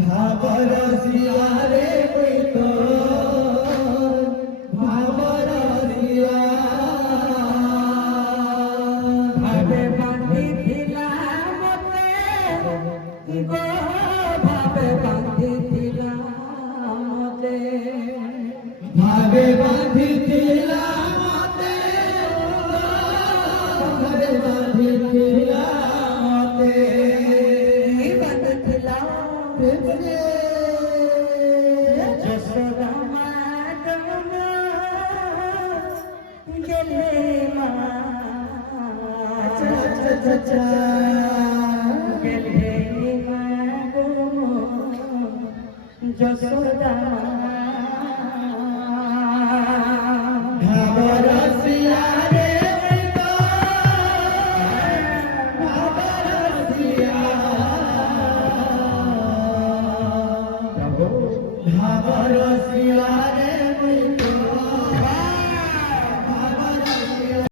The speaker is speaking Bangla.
ভাবর সিয়ারে কই তো ভাবর সিয়া ভাবে বাঁধি দিলাম মতে গো ভাবে বাঁধি দিলাম মতে ভাবে বাঁধিছিলাম মতে ভাবে বাঁধিছিলাম মতে বাঁধিছিলাম যশোদা মা গেলে মা গেলে মা গো যশোদা